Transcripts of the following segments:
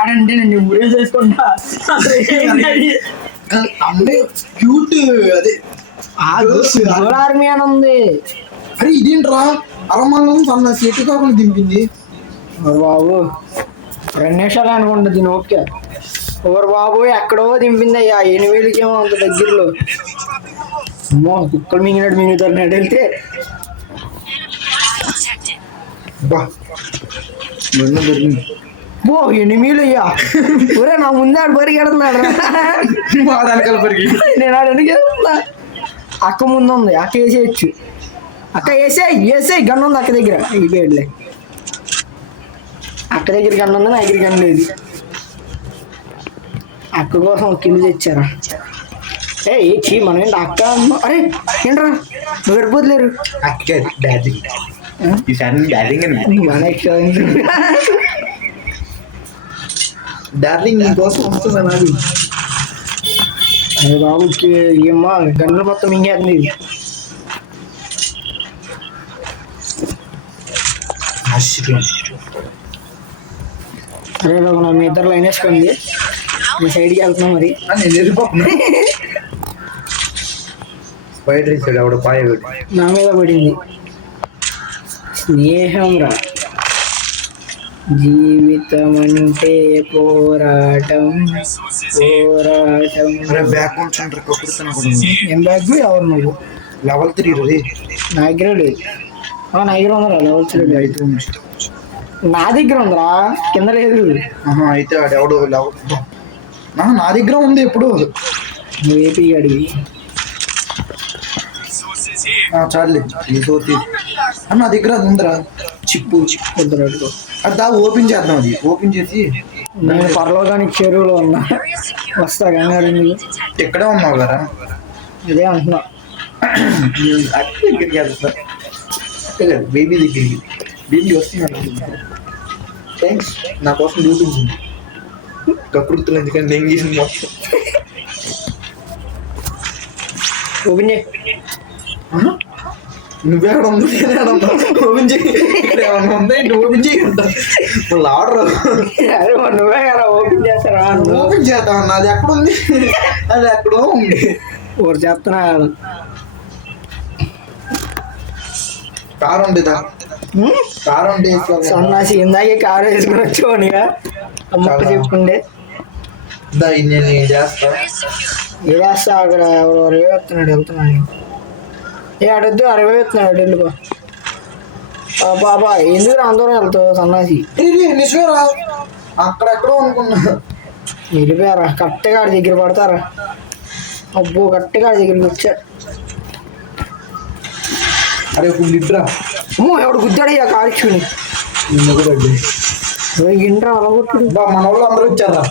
ఆడంటే నేను ఊరే చేసుకుంటా అమ్మాయి క్యూట్ అదే ఆర్మీ అని ఉంది. అరే ఇదేంట్రా అరమంగం తన సెట్ కాకుండా దింపింది బాబు 2 నిమిషాలు అనుకుంటా దీని ఓకే. ఎవరు బాబు ఎక్కడో దింపింది అయ్యా 8,000కి ఏమో అంత దగ్గరలో. అమ్మో కుక్కలు మింగినట్టు మింగుతారు వెళ్తే ఓ 8,000 అయ్యా. ఒరే నా ముందే ఆడు పరిగెడుతున్నాడు నేను ఆడు వెనకెళ్తున్నా. అక్క ముందు ఉంది, అక్క వేసేయచ్చు. అక్క వేసేయి గన్ను ఉంది అక్క దగ్గర. అయిపోయాడులే, అక్క దగ్గర గన్ను ఉంది, నా దగ్గర గన్ను లేదు. అక్క కోసం కింద తెచ్చారా? ఏ మనం ఏంటి అక్క అరే ఏంట్రా నువ్వు గడిపోతులేరు డార్లింగ్ నీకోసం వస్తున్నాను. అది బాబుకి ఏమ్మా గన్నులు మొత్తం ఇంకేస్తుంది. అరే బాబు నా మీ ఇద్దరు లైన్ వేసుకోండి, మీ సైడ్కి వెళ్తున్నాం. మరి నేను వెళ్ళిపోతున్నా. బయట ఆవిడ పాయ నా మీద పడింది. స్నేహం రా, జీవితం అంటే పోరాటం పోరాటం. బ్యాగ్ ఏం బ్యాగ్? ఎవరు నువ్వు? లెవెల్ 3 రే నా దగ్గర లేదు. నా దగ్గర ఉందిరా లెవెల్ 3. నా దగ్గర ఉందిరా, కింద లేదు. అయితే ఆడెవడు నా దగ్గర ఉంది. ఎప్పుడు నువ్వు ఏపీ అడిగి చాలే నా దగ్గర అది ఉందిరా చిప్పు వద్దు. అది దా ఓపెన్ చేద్దాం. అది ఓపెన్ చేసి నేను పర్లోకానికి చెరువులో ఉన్నా, వస్తా కంగారు. ఎక్కడే ఉన్నావు కదా, ఇదే అంటున్నా. దగ్గరికి వెళ్తా బేబీ దగ్గరికి. బేబీ వస్తున్నాడు. థ్యాంక్స్ నా కోసం చూపించింది. కకృతులు ఎందుకంటే నేను గీసింది మొత్తం. ఓపెన్ చేయి. నువ్వెక్కడ ఉంది? ఓపెన్ చేయి. ఏమన్నా ఉందా ఏంటి? ఓపెన్ చేయంట వాళ్ళు ఆర్డర్. నువ్వే కదా ఓపెన్ చేస్తారా? ఓపెన్ చేద్దాం. అది ఎక్కడ ఉంది? అది ఎక్కడో ఉంది. ఓరు చేస్తున్నా కారు ఉండేదా? కారు ఉండే సన్నాసి ఇందాకే కారు వేసుకుని వచ్చేవాడిగా అమ్మ చెప్పుకుండే. నేను చేస్తా. ఏ చేస్తా? అక్కడ 60 వేస్తున్నాడు. వెళ్తున్నాను. ఏ అడొద్దు, 60 వేస్తున్నాడు. వెళ్ళిపో బాబా. ఎందుకు అందరం వెళ్తావు సన్నాసి? నిజమేరా, అక్కడెక్కడో అనుకున్నా. వెళ్ళిపోయారా? కరెక్ట్గా ఆడి దగ్గర పడతారా? అబ్బో కరెక్ట్గా ఆడి దగ్గరికి వచ్చా. అరే లిట్రా అమ్మో ఎవడు గుద్దాడయ్యా కాల్చుకుని. ఇంట్రా అలా కొట్టుడు. మన వాళ్ళు అందరూ వచ్చారా?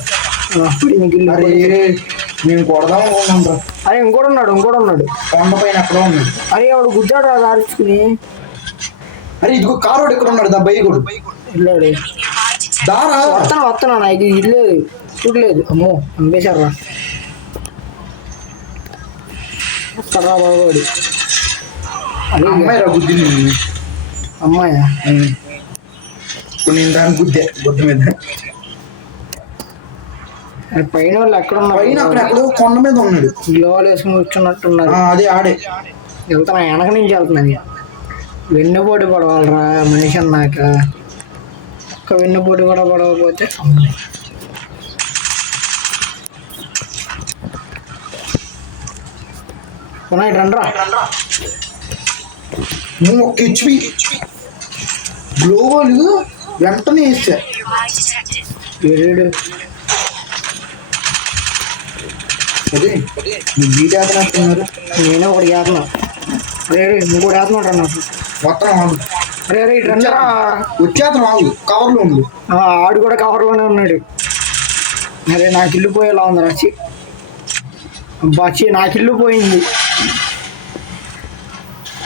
మేము కొడదాం అనుకున్నాం. అరే ఇంకోటి ఉన్నాడు కొండ పైన ఎక్కడో ఉన్నాడు. అరే ఎవడు గుద్దాడు రా కాల్చుకుని. అరే ఇదిగో కారోడు ఎక్కడ ఉన్నాడు? దా బైకుడు వెళ్ళాడు. దారా వస్తున్నా నాకు ఇల్లేదు చూడలేదు. అమ్మో అంపేశారా? వస్తారా బాబోడు? అదే అమ్మాయి రా గుద్ది. అమ్మాయా? నేను దాని గుద్దే గుడ్డ మీద. పైన వాళ్ళు ఎక్కడ ఉన్నారు? పైన అక్కడ ఎక్కడో కొండ మీద ఉన్నాడు. గ్లోవాలు వేసుకుని కూర్చున్నట్టున్నారు. అదే ఆడే. వెళ్తున్నా, వెనక నుంచి వెళ్తున్నాను. వెన్నుపోటు పడవాలరా మనిషి అన్నాక. ఒక్క వెన్నుపోటు కూడా పడవకపోతే ఉన్నాయి. రండ్రా నువ్వు ఒక హెచ్పి గ్లోబల్ వెంటనే వేసా. అదే నువ్వు బీట్ వేస్తున్నారు. నేనే ఒకటి వేస్తున్నా. అరే ఇంకోటి వేస్తున్నాడు రా నాకు. మొత్తం ఆగు. అరే ఇటు రండి. వచ్చేతను ఆగు, కవర్లో ఉంది. ఆడు కూడా కవర్లోనే ఉన్నాడు. అరే నాకు ఇల్లు పోయేలా ఉంది రచ్చి. బచ్చి నాకు ఇల్లు పోయింది.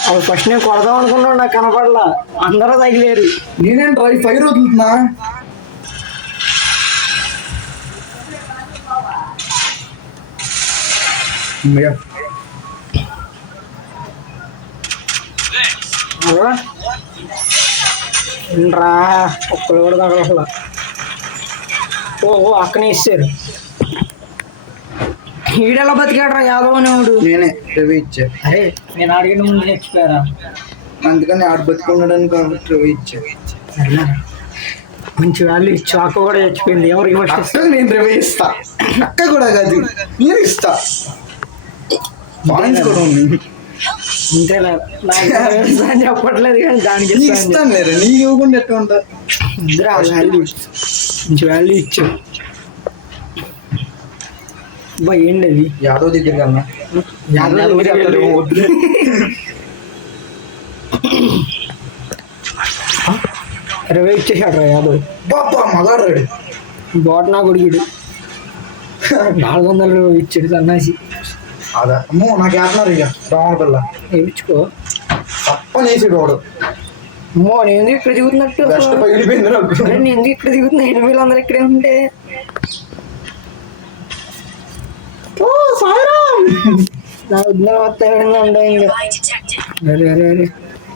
అవి ఫస్ట్ నేను కొడదాం అనుకున్నాడు, నాకు కనపడలా. అందరూ తగిలేరు. నేనేంట్రా ఈ ఫైర్ వదులుతున్నా. రా ఒక్కరు కూడా తగల. ఓ అక్కనే ఇస్తారు. ఈడెలా బతికాడరా యాదవ్ అనేవాడు. నేనే రవి ఇచ్చా. అరే నేను అడిగిన ముందు చచ్చిపోయారా, అందుకని ఆడు బతికుండడానికి కాబట్టి రవి ఇచ్చా. అలా మంచి వాల్యూ ఇచ్చు. అక్క కూడా చచ్చిపోయింది. ఎవరికి ఫస్ట్ అక్క నేను రవి ఇస్తా. అక్క కూడా కాదు నేను ఇస్తా. పాయింట్స్ కూడా ఉంది. ఇంతేలా నాకు చెప్పట్లేదు కానీ దానికి ఇస్తాను లేదా నీకు ఇవ్వకుండా ఎట్లా ఉంటా. ఇద్దరు ఆ వాల్యూ మంచి వాల్యూ ఇచ్చావు. బా ఏంటి అది యాదవ్ దగ్గరికి అన్నా. ఇరవై ఇచ్చేసాడు రా యాదవ్. బాబా మగాడు రాడు. బాట్ నా కొడుకుడు 400 ఇచ్చాడు సన్నాసి. అదా అమ్మో నాకు వేస్తున్నారు ఇక రావణ పిల్ల వేయించుకో తప్పనేసాడు వాడు. అమ్మో నేను ఇక్కడ దిగుతున్నట్టు. బెస్ట్ పగిలిపోయింది నాకు. నేను ఎందుకు ఇక్కడ దిగుతున్నా, 8,000 అందరూ ఇక్కడే ఉంటే. నా ఉద్యోగం మొత్తం విధంగా ఉంటాయి ఇంకా. అరే అరే అరే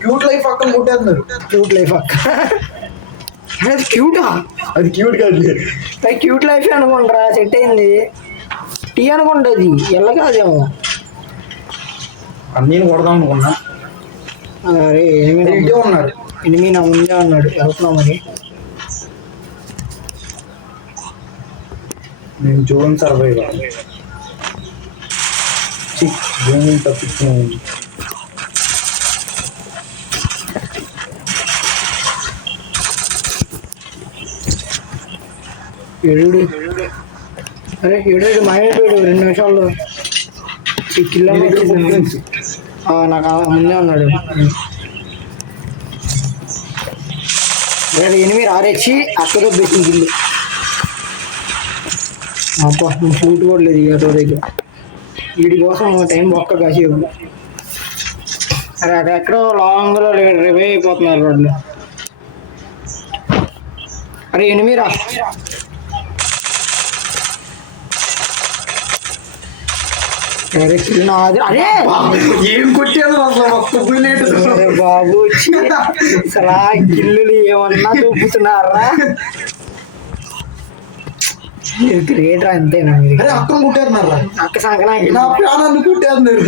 క్యూట్ లైఫ్ అక్కడ కొట్టేస్తున్నారు. క్యూట్ లైఫ్ అక్క. అది క్యూటా? అది క్యూట్ కాదు. అది క్యూట్ లైఫ్ అనుకుంటారా, సెట్ అయింది. టీ అనుకుంటుంది ఎల్ల కాదేమో. నేను కొడదాం అనుకున్నా. అరే ఇంటే ఉన్నారు. 8 నా ముందే ఉన్నాడు. వెళ్తున్నాం మరి. నేను జోన్ సర్వైవ్ జోన్ తప్పించుకున్నాను. ఏడు అరే ఏడు మాయమైపోయాడు 2 నిమిషాల్లో. కిల్లో నాకు ముందే ఉన్నాడు. 8 ఆరేచ్చి అక్కడ బెట్టింగ్ గిల్లు. అబ్బా షూట్ కూడా లేదు ఇక దగ్గర. వీడి కోసం టైం ఒక్క కాసేపు. అరే అక్కడెక్కడో లాంగ్లో రివే అయిపోతున్నారు వాళ్ళు. అరే 8 రా. అరే అరే ఏం కొట్టాను బాబు అసలు గిల్లులు ఏమన్నా చూపుతున్నారా? గ్రేట్ రా. అంతేనా అక్కడ కొట్టేస్తున్నారు. అక్క సంకనాకి నా ప్రాణాన్ని కొట్టేస్తున్నారు.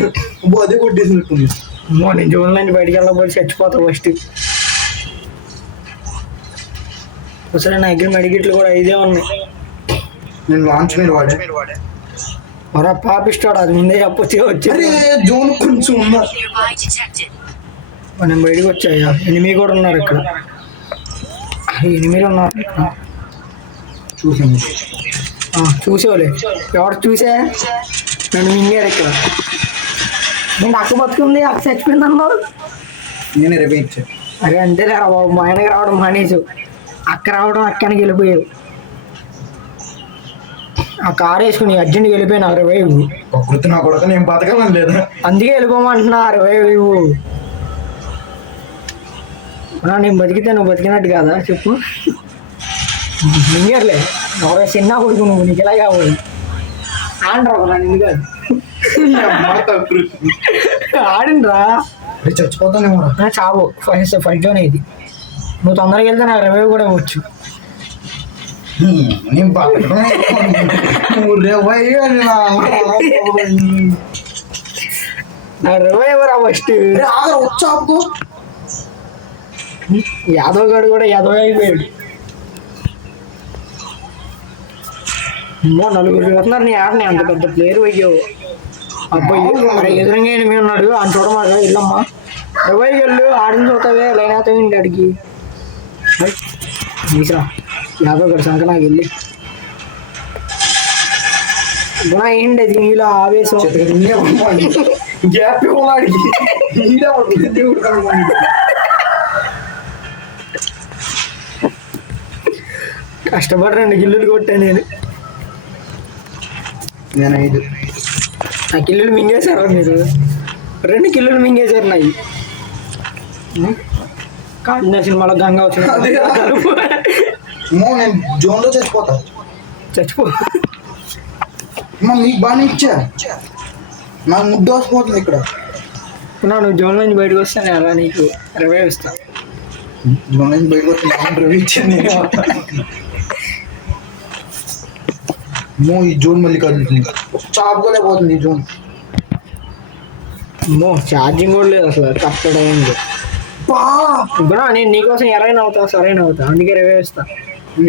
అదే కొట్టేసినట్టుంది. అమ్మో నేను జూన్ నుంచి బయటికి వెళ్ళబోయి చచ్చిపోతా ఫస్ట్. అసలు నా దగ్గర మెడికిట్లు కూడా 5 ఉన్నాయి. నేను లాంచ్ మీద వాడే. మరో పాపిస్తాడు, అది ముందే చెప్పొచ్చు. వచ్చి జోన్ కొంచెం ఉన్నా మనం బయటకు వచ్చాయా. 8 కూడా ఉన్నారు ఇక్కడ. 8 ఉన్నారు ఇక్కడ. చూసాను. చూసేవాళ్ళే ఎవరు చూసా నన్ను మింగారు ఇక్కడ. నేను అక్క బతుకుంది, అక్క చచ్చిపోయింది అన్నావు. నేనే రేపు ఇచ్చా. అరే అంతేలేరా బాబు, మా ఆయనకి రావడం మానేసు. అక్క రావడం అక్కనికి వెళ్ళిపోయావు. ఆ కారు వేసుకుని అర్జెంట్కి వెళ్ళిపోయినా 60 ప్రకృతి నా కొడుకు నేను బతకాలని లేదా, అందుకే వెళ్ళిపోమంటున్నా. 60 నేను బతికితే నువ్వు బతికినట్టు కాదా చెప్పు. మింగర్లే ఒక చిన్న కొడుకు నువ్వు, నీకు ఎలా కావాలి ఆడరా నన్ను కాదు. ఆడినరా చచ్చిపోతానేమో. చావు ఫస్ట్ జోన్ ఇది. నువ్వు తొందరగా వెళ్తే నాకు 60 కూడా వచ్చు. నేను బతకడం నాకు 60 ఎవరా ఫస్ట్. వచ్చాకు యాదవ్ గడు కూడా యాదవ్ అయిపోయాడు. అమ్మో 4 వస్తున్నారు. నీ ఆడని అంత పెద్ద ప్లేయర్ పోయావు. అబ్బాయి మరి ఎదురుగా 8 ఉన్నాడు అని చూడమాట. వెళ్ళమ్మా 60 వెళ్ళు ఆడిన చూతావే లైన్ అవుతావు ఇంటి అడిగి తీసా. యాదవ్ గడు సంక నాకు వెళ్ళి గుణ ఏంటి అది నీలో ఆవేశం. గ్యాప్ ఇవ్వడానికి కష్టపడి 2 గిల్లులు కొట్టా నేను. 5 ఆ కిల్లులు మింగేశారా మీరు? 2 కిల్లులు మింగేశారు నాయి. కాకినాడ సినిమాలో గంగా వచ్చిన నేను జోన్ లో చచ్చిపోతా. చచ్చిపో. మీకు బాగానే ఇచ్చా, నాకు ముద్దు వసిపోతుంది ఇక్కడ. నువ్వు జోన్ నుంచి బయటకు వస్తాను అలా నీకు 20 ఇస్తా. జోన్ నుంచి బయటకు వస్తే 20 ఇచ్చాను. అమ్మో ఈ జోన్ మళ్ళీ కదులుతుంది, చాపుకోలేకపోతుంది ఈ జోన్. అమ్మో ఛార్జింగ్ కూడా లేదు అసలు, కరెక్ట్ అయింది. బా ఇప్పుడు నేను నీకోసం ఎరైనా అవుతా సరైన అవుతా, అందుకే రివే ఇస్తా.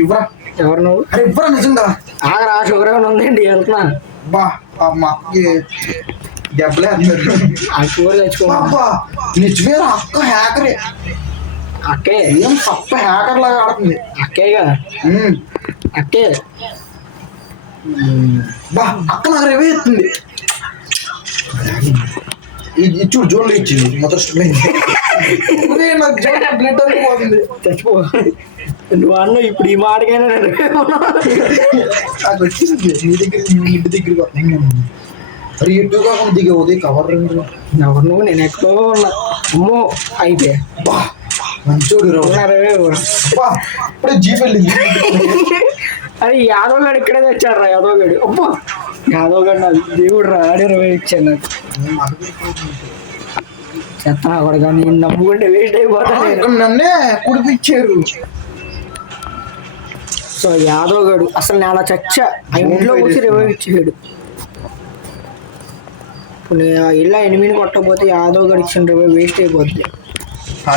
ఇవ్వరా, ఎవరు నువ్వు? అరే ఇవ్వరా నిజంగా. ఆగరా, షుగర్ ఏమైనా ఉందండి, వెళ్తున్నా. బా మా అక్కకి దెబ్బలే అన్నారు. ఆ షుగర్ తెచ్చుకో. బా నిజమేరా, అక్క హ్యాకరే. అక్కే ఏం తప్ప హ్యాకర్ లాగా ఆడుతుంది. అక్కేగా, అక్కే. బా అక్క నాకు రివే ఇస్తుంది. ఇది చూడు జోన్లో ఇచ్చింది మొదటి. నాకు జోన్ బ్లడ్ పోతుంది. చచ్చిపో నువ్వు అన్న ఇప్పుడు ఈ మాటకైనా నాకు వచ్చేసింది నీ దగ్గర, మీ ఇంటి దగ్గర. మరి ఎటు కాకుండా దిగా ఉదయం కవర్ ఎవరు నువ్వు? నేను ఎక్కడో ఉన్నా. అమ్మో అయితే బా మంచోడు బా ఇప్పుడే జీప్ వెళ్ళింది. అరే యాదవ్ గడు ఇక్కడే తెచ్చాడు రా, యాదవ్ గడు. అమ్మో యాదవ్ గడు నాకు దేవుడు రా, ఆడే రివే ఇచ్చాడు నాకు. చెత్తనా కూడా కానీ నేను నమ్ముకుంటే వేస్ట్ అయిపోతాను. నన్నే కుడిపించారు. సో యాదవ్ గడు అసలు నేను అలా చచ్చా, ఆ ఇంట్లో వచ్చి రివే ఇచ్చాడు. ఇప్పుడు నేను ఇలా ఎనిమిది కొట్టకపోతే యాదవ్ గడు ఇచ్చిన రివే వేస్ట్ అయిపోతుంది.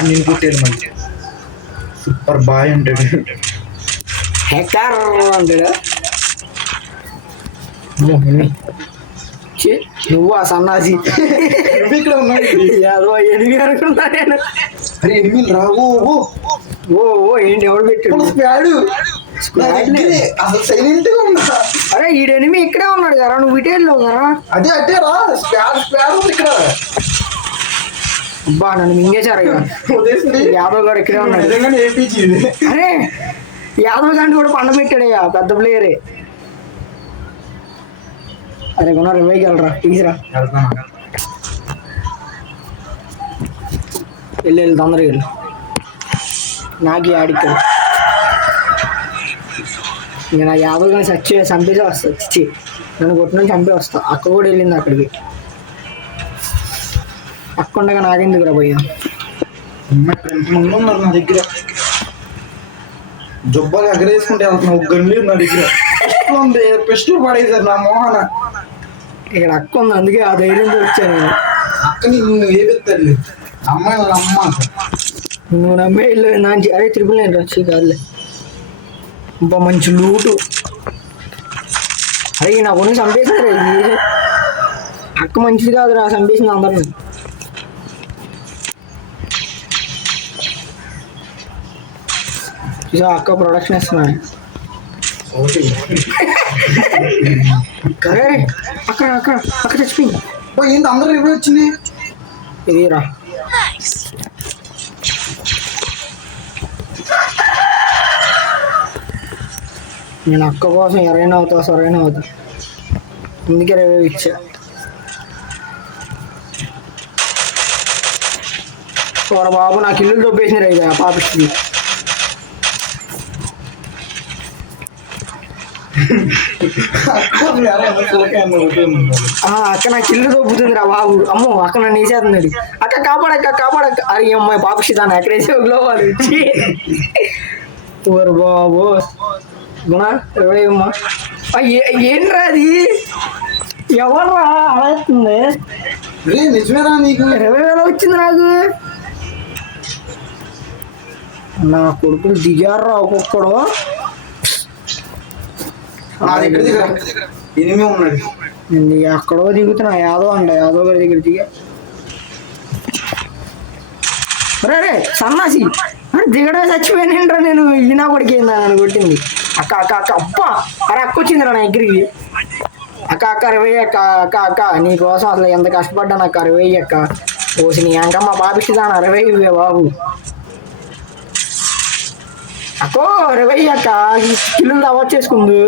నేను కొట్టాడు మళ్ళీ. సూపర్ బాయ్ అంటాడు, హ్యాకర్ అంటాడు. నువ్వు ఆ సన్నాసి ఇక్కడ ఉన్నాడు. యాదవ్ ఎనిమిది అనుకున్నా నేను. అరే ఎనిమిది రావు. ఓ ఓ ఏంటి ఎవడు పెట్టాడు? అసలు సైలెంట్ గా ఉన్నా. అరే ఈడు ఎనిమిది ఇక్కడే ఉన్నాడు కదా, నువ్వు ఇటే వెళ్ళావు కదా. అదే అదే రా, స్క్వాడ్ ఉంది ఇక్కడ. అబ్బా నన్ను మింగేశారు ఇక. యాదవ్ గారు ఇక్కడే ఉన్నాడు. అరే యాదవ్ గారిని కూడా పండ పెట్టాడయ్యా, పెద్ద ప్లేయరే. అరే కొన్నా రివైకి వెళ్ళరా, తీసురా. వెళ్ళి వెళ్ళి తొందరగా వెళ్ళు. నాకు ఆడికి నేను ఆ యాదవ్ గారిని చంపేసి వస్తా. వచ్చి నన్ను కొట్టిన చంపే వస్తా. అక్క కూడా వెళ్ళింది అక్కడికి. అక్క ఉండగా నాకెందుకు రా పోయా. ఉన్నారు నా దగ్గర, జొబ్బాలు ఎగరేసుకుంటే వెళ్తున్నావు. గన్లేదు నా దగ్గర, ఉంది పిస్టల్ పడేసారు నా మోహన. ఇక్కడ అక్క ఉంది, అందుకే ఆ ధైర్యంతో వచ్చాను నేను. అక్కని నువ్వు ఏ పెద్దాడు అమ్మాయి వాళ్ళ అమ్మ. నువ్వు నమ్మే ఇల్లు నా. అరే 999 వచ్చి కాదులే. ఇంకా మంచి లూటు. అరే నా కొన్ని చంపేసినారా ఇది. అక్క మంచిది కాదురా, చంపేసింది అందరిని. అక్క ప్రొడక్షన్ ఇస్తున్నాను. అరే అక్కడ అక్కడ అక్క చచ్చిపోయింది. ఏంటి అందరూ రివ్యూ వచ్చింది ఇదిరా. నేను అక్క కోసం ఎరైనా అవుతా సరైన అవుతా, అందుకే రివ్యూ ఇచ్చా. బాబు నాకు ఇల్లు దొబ్బేసింది రైతు ఆ పాపిస్తుంది. అక్క నాకు ఇల్లు దొబ్బుతుంది రా బాబు. అమ్మో అక్క నన్ను వేసేస్తున్నాడు. అక్క కాపాడక్క కాపాడక్క. అరే అమ్మాయి పాపిస్తుంది దాన్ని ఎక్కడేసే వాళ్ళు వచ్చి. ఓరు బాబు గుణా ఇరవై అమ్మా. ఏంట్రా అది, ఎవర్రా అలా వస్తుంది? నిజమేరా నీకు 20,000 వచ్చింది నాకు. నా కొడుకులు దిగారా ఒక్కొక్కడు. నా దగ్గర ఎనిమిది ఉన్నాడు. నేను ఎక్కడో దిగుతున్నా. యాదవ్ అంట, యాదవ్ గారి దగ్గర దిగా. రే సన్నాసి దిగడమే చచ్చిపోయినంటరా నేను. ఈనా పడిపోయిందా నన్ను కొట్టింది. అక్క అక్క అక్క అబ్బా. అరే అక్క వచ్చిందిరా నా దగ్గరికి. అక్క అక్క 20 అక్క అక్క అక్క నీకోసం అసలు ఎంత కష్టపడ్డాను అక్క. 20 అక్క. ఓసి నీ అంకమ్మ పాపిస్తుందాను 20 బాబు. అక్కో 20 అక్క. కిల్లు అవాయిడ్ చేసుకుంది.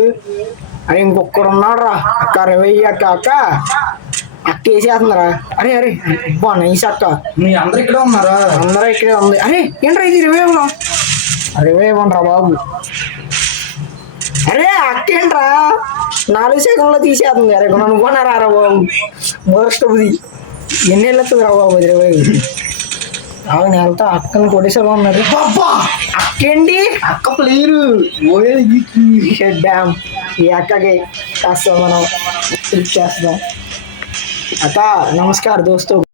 అరే ఇంకొక్కడు ఉన్నాడు రా. అక్క 20 అక్క అక్క అక్క వేసేస్తుందిరా. అరే అరే అబ్బా నైస్ అక్క. మీ అందరు ఇక్కడే ఉన్నారా? అందరూ ఇక్కడే ఉంది. అరే ఏంట్రా ఇది 20 20 ఇవ్వండి రా బాబు. అరే అక్క ఏంట్రా 4 సెకండ్లో తీసేస్తుంది. అరే నన్ను కొన్నారా రా బాబు. మోస్ట్ బుది ఎన్ని వెళ్ళొస్తుంది రా బాబు 20. నేను వెళ్తా. అక్కని కొట్టేసేలా ఉన్నారు. అక్కేంటి అక్క ప్లేయరు డ్యామ్. ఈ అక్కకి చేస్తాం మనం. ట్రిప్ చేస్తాం. అక్క నమస్కారం దోస్తు.